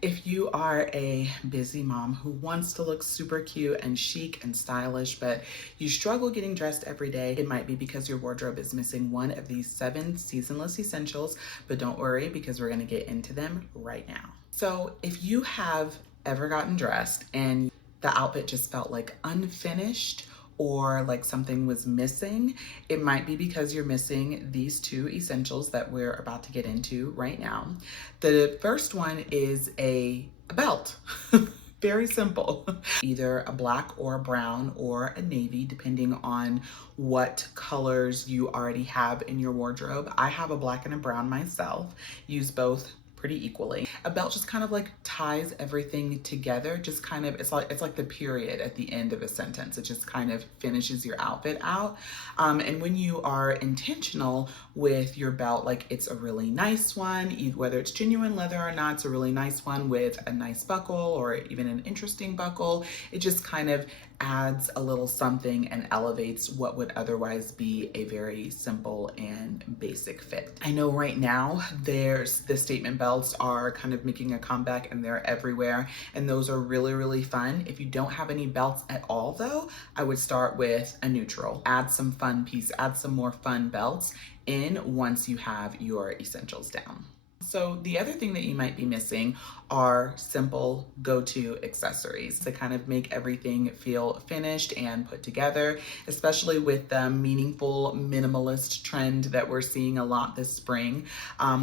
If you are a busy mom who wants to look super cute and chic and stylish, but you struggle getting dressed every day, it might be because your wardrobe is missing one of these 7 seasonless essentials, but don't worry because we're gonna get into them right now. So if you have ever gotten dressed and the outfit just felt like unfinished or like something was missing, it might be because you're missing these 2 essentials that we're about to get into right now. The first one is a belt. Very simple. Either a black or a brown or a navy, depending on what colors you already have in your wardrobe. I have a black and a brown myself, use both pretty equally. A belt just kind of like ties everything together, just kind of, it's like the period at the end of a sentence. It just kind of finishes your outfit out. And when you are intentional with your belt, like it's a really nice one, whether it's genuine leather or not, it's a really nice one with a nice buckle or even an interesting buckle. It just kind of adds a little something and elevates what would otherwise be a very simple and basic fit. I know right now the statement belts are kind of making a comeback and they're everywhere, and those are really, really fun. If you don't have any belts at all though, I would start with a neutral. Add some add some more fun belts in once you have your essentials down. So the other thing that you might be missing are simple go-to accessories to kind of make everything feel finished and put together, especially with the meaningful minimalist trend that we're seeing a lot this spring,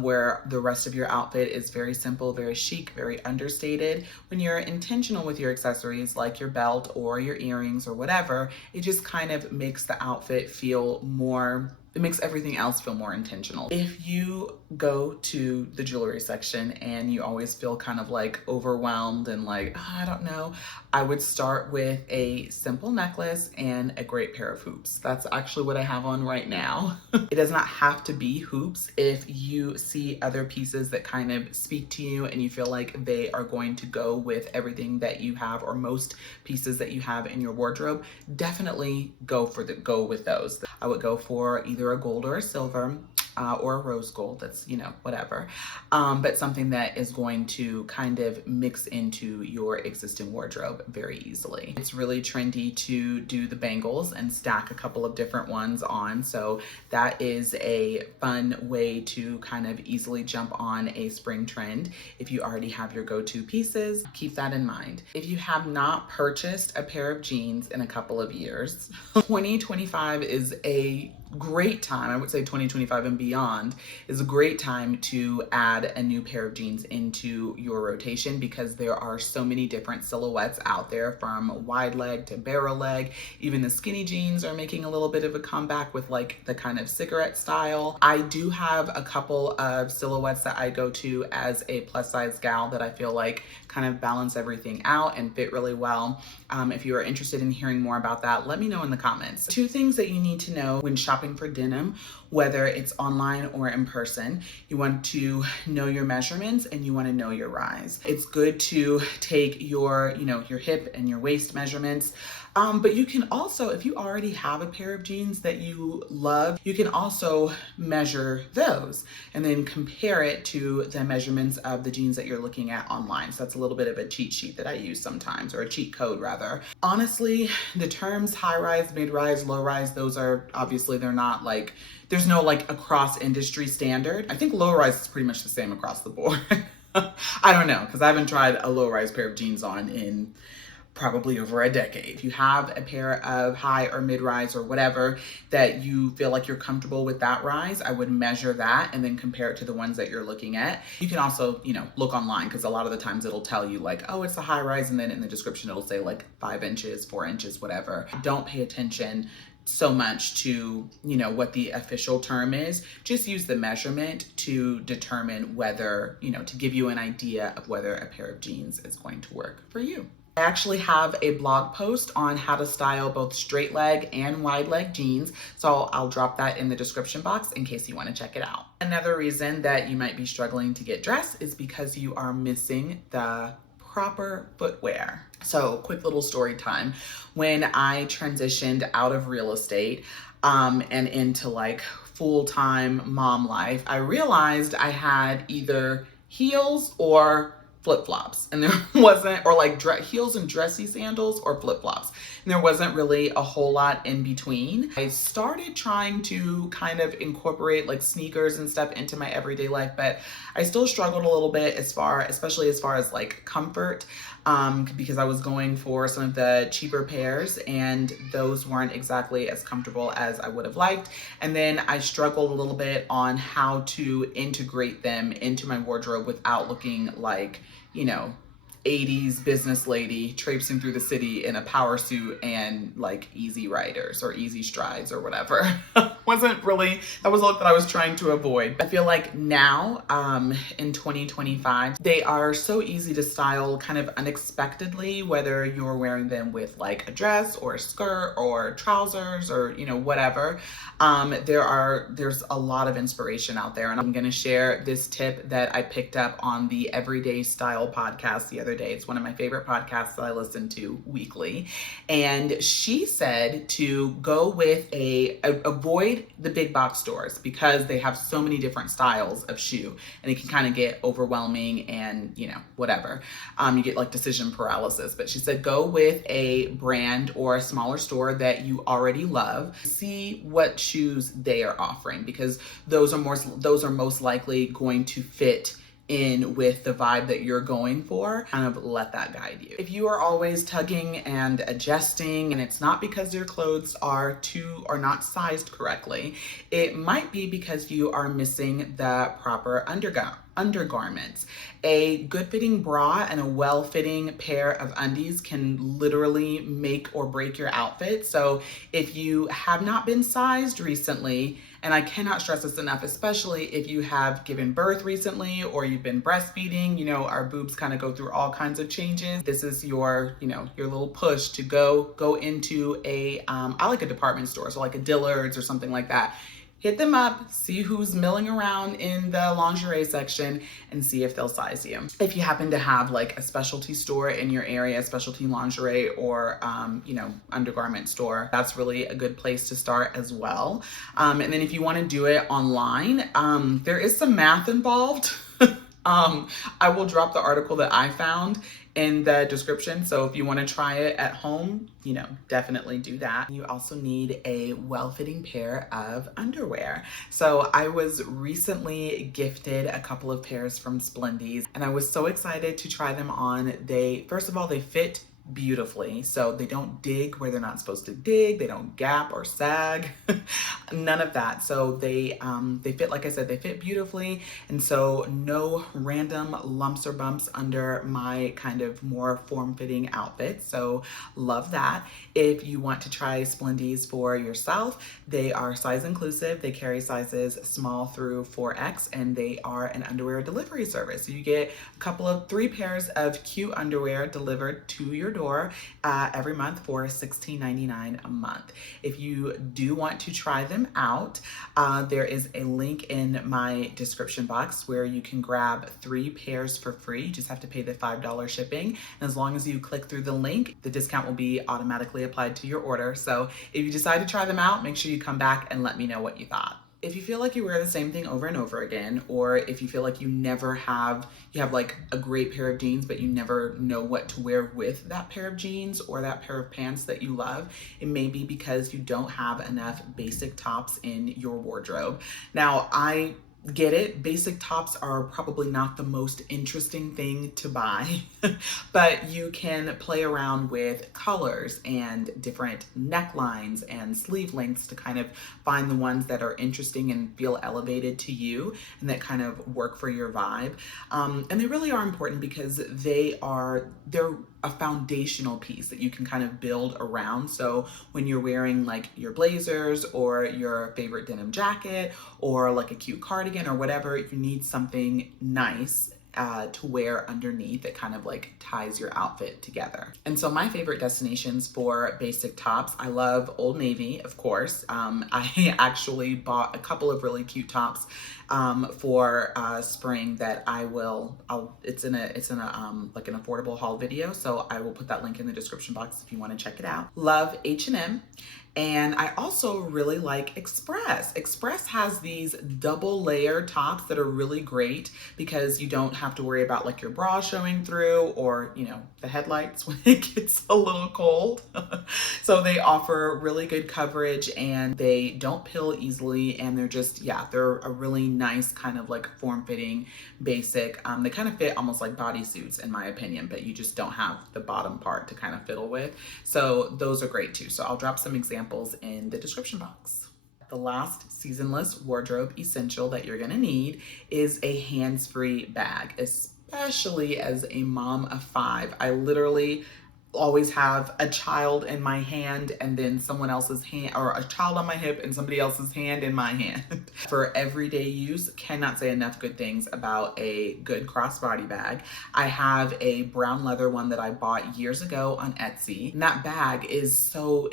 where the rest of your outfit is very simple, very chic, very understated. When you're intentional with your accessories, like your belt or your earrings or whatever, it just kind of makes the outfit feel more, it makes everything else feel more intentional. If you go to the jewelry section and you always feel kind of like overwhelmed and like, oh, I don't know, I would start with a simple necklace and a great pair of hoops. That's actually what I have on right now. It does not have to be hoops. If you see other pieces that kind of speak to you and you feel like they are going to go with everything that you have or most pieces that you have in your wardrobe, definitely go with those. I would go for either a gold or a silver, or a rose gold, that's, you know, whatever. But something that is going to kind of mix into your existing wardrobe very easily. It's really trendy to do the bangles and stack a couple of different ones on. So that is a fun way to kind of easily jump on a spring trend. If you already have your go-to pieces, keep that in mind. If you have not purchased a pair of jeans in a couple of years, 2025 is a great time. I would say 2025 and beyond is a great time to add a new pair of jeans into your rotation, because there are so many different silhouettes out there, from wide leg to barrel leg. Even the skinny jeans are making a little bit of a comeback with like the kind of cigarette style. I do have a couple of silhouettes that I go to as a plus size gal that I feel like kind of balance everything out and fit really well. If you are interested in hearing more about that, let me know in the comments. 2 things that you need to know when shopping for denim, whether it's online or in person. You want to know your measurements and you want to know your rise. It's good to take your, your hip and your waist measurements. But you can also, if you already have a pair of jeans that you love, you can also measure those and then compare it to the measurements of the jeans that you're looking at online. So that's a little bit of a cheat sheet that I use sometimes, or a cheat code rather. Honestly, the terms high rise, mid rise, low rise, those are obviously, they're not like, there's no like across industry standard. I think low rise is pretty much the same across the board. I don't know, because I haven't tried a low rise pair of jeans on in probably over a decade. If you have a pair of high or mid rise or whatever that you feel like you're comfortable with that rise, I would measure that and then compare it to the ones that you're looking at. You can also, look online, because a lot of the times it'll tell you like, oh, it's a high rise, and then in the description it'll say like 5 inches, 4 inches, whatever. Don't pay attention so much to, what the official term is. Just use the measurement to determine whether, to give you an idea of whether a pair of jeans is going to work for you. I actually have a blog post on how to style both straight leg and wide leg jeans, so I'll drop that in the description box in case you want to check it out. Another reason that you might be struggling to get dressed is because you are missing the proper footwear. So quick little story time. When I transitioned out of real estate and into like full-time mom life, I realized I had either heels or flip-flops, and there wasn't, or like heels and dressy sandals or flip-flops, and there wasn't really a whole lot in between. I started trying to kind of incorporate like sneakers and stuff into my everyday life, but I still struggled a little bit especially as far as like comfort, because I was going for some of the cheaper pairs and those weren't exactly as comfortable as I would have liked. And then I struggled a little bit on how to integrate them into my wardrobe without looking like, you know, 80s business lady traipsing through the city in a power suit and like easy riders or easy strides or whatever. That was a look that I was trying to avoid. I feel like now, in 2025, they are so easy to style kind of unexpectedly, whether you're wearing them with like a dress or a skirt or trousers or, you know, whatever. There's a lot of inspiration out there, and I'm going to share this tip that I picked up on the Everyday Style podcast the other day. It's one of my favorite podcasts that I listen to weekly. And she said to go with avoid the big box stores because they have so many different styles of shoe and it can kind of get overwhelming and, you know, whatever. You get like decision paralysis. But she said, go with a brand or a smaller store that you already love. See what shoes they are offering, because those are most likely going to fit in with the vibe that you're going for. Kind of let that guide you. If you are always tugging and adjusting and it's not because your clothes are not sized correctly, it might be because you are missing the proper undergarments. A good fitting bra and a well fitting pair of undies can literally make or break your outfit. So if you have not been sized recently, and I cannot stress this enough, especially if you have given birth recently or you've been breastfeeding, you know, our boobs kind of go through all kinds of changes. This is your, you know, your little push to go into I like a department store, so like a Dillard's or something like that. Hit them up, see who's milling around in the lingerie section and see if they'll size you. If you happen to have like a specialty store in your area, specialty lingerie or, you know, undergarment store, that's really a good place to start as well. And then if you want to do it online, there is some math involved. I will drop the article that I found in the description. So if you want to try it at home, you know, definitely do that. You also need a well-fitting pair of underwear. So I was recently gifted a couple of pairs from Splendies and I was so excited to try them on. First of all, they fit beautifully. So they don't dig where they're not supposed to dig. They don't gap or sag, none of that. So they fit, like I said, they fit beautifully. And so no random lumps or bumps under my kind of more form-fitting outfit. So love that. If you want to try Splendies for yourself, they are size inclusive. They carry sizes small through 4X and they are an underwear delivery service. So you get 3 pairs of cute underwear delivered to your door every month for $16.99 a month. If you do want to try them out, there is a link in my description box where you can grab 3 pairs for free. You just have to pay the $5 shipping. And as long as you click through the link, the discount will be automatically applied to your order. So if you decide to try them out, make sure you come back and let me know what you thought. If you feel like you wear the same thing over and over again, or if you feel like you have like a great pair of jeans, but you never know what to wear with that pair of jeans or that pair of pants that you love, it may be because you don't have enough basic tops in your wardrobe. Now, I get it. Basic tops are probably not the most interesting thing to buy, but you can play around with colors and different necklines and sleeve lengths to kind of find the ones that are interesting and feel elevated to you and that kind of work for your vibe. And they really are important because they're a foundational piece that you can kind of build around. So when you're wearing like your blazers or your favorite denim jacket or like a cute cardigan or whatever, you need something nice to wear underneath that kind of like ties your outfit together. And so my favorite destinations for basic tops, I love Old Navy, of course. I actually bought a couple of really cute tops for spring that it's in a like an affordable haul video. So I will put that link in the description box if you want to check it out. Love H&M. And I also really like Express. Express has these double layer tops that are really great because you don't have to worry about like your bra showing through or, you know, the headlights when it gets a little cold. So they offer really good coverage and they don't pill easily. And they're just, yeah, they're a really nice kind of like form-fitting basic. They kind of fit almost like bodysuits in my opinion, but you just don't have the bottom part to kind of fiddle with. So those are great too. So I'll drop some examples in the description box. The last seasonless wardrobe essential that you're gonna need is a hands-free bag, especially as a mom of 5. I literally always have a child in my hand and then someone else's hand, or a child on my hip and somebody else's hand in my hand. For everyday use, cannot say enough good things about a good crossbody bag. I have a brown leather one that I bought years ago on Etsy. And that bag is so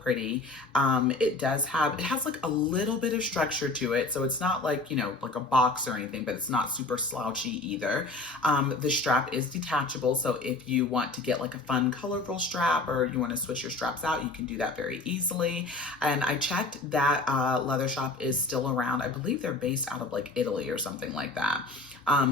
pretty. It has like a little bit of structure to it. So it's not like, you know, like a box or anything, but it's not super slouchy either. The strap is detachable. So if you want to get like a fun colorful strap or you want to switch your straps out, you can do that very easily. And I checked that leather shop is still around. I believe they're based out of like Italy or something like that.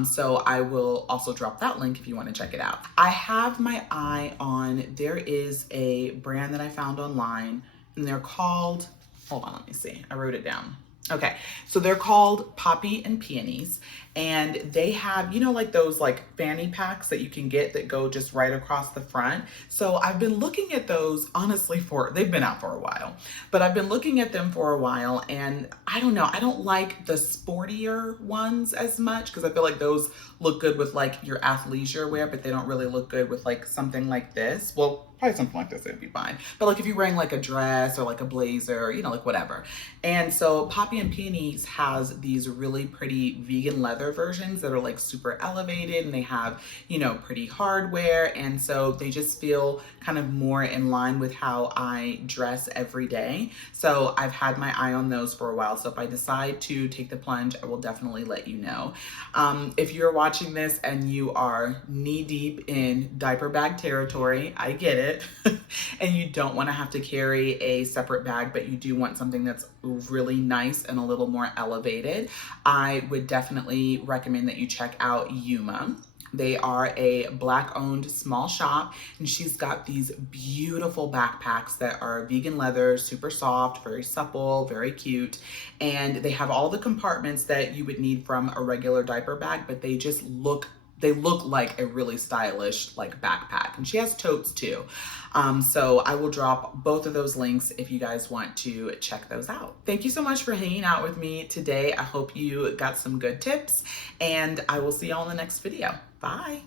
So I will also drop that link if you want to check it out. I have my eye on, there is a brand that I found online and they're called, hold on, let me see. I wrote it down. Okay, so they're called Poppy and Peonies, and they have, you know, like those like fanny packs that you can get that go just right across the front. So I've been looking at those honestly they've been out for a while, but I've been looking at them for a while and I don't know, I don't like the sportier ones as much because I feel like those look good with like your athleisure wear, but they don't really look good with like something like this. Well, probably something like this would be fine. But like if you're wearing like a dress or like a blazer, you know, like whatever. And so Poppy and Peonies has these really pretty vegan leather versions that are like super elevated and they have, you know, pretty hardware. And so they just feel kind of more in line with how I dress every day. So I've had my eye on those for a while. So if I decide to take the plunge, I will definitely let you know. If you're watching this and you are knee deep in diaper bag territory, I get it. And you don't want to have to carry a separate bag, but you do want something that's really nice and a little more elevated, I would definitely recommend that you check out Yuma. They are a Black-owned small shop, and she's got these beautiful backpacks that are vegan leather, super soft, very supple, very cute, and they have all the compartments that you would need from a regular diaper bag, but they look like a really stylish like backpack. And she has totes too. So I will drop both of those links if you guys want to check those out. Thank you so much for hanging out with me today. I hope you got some good tips and I will see y'all in the next video. Bye.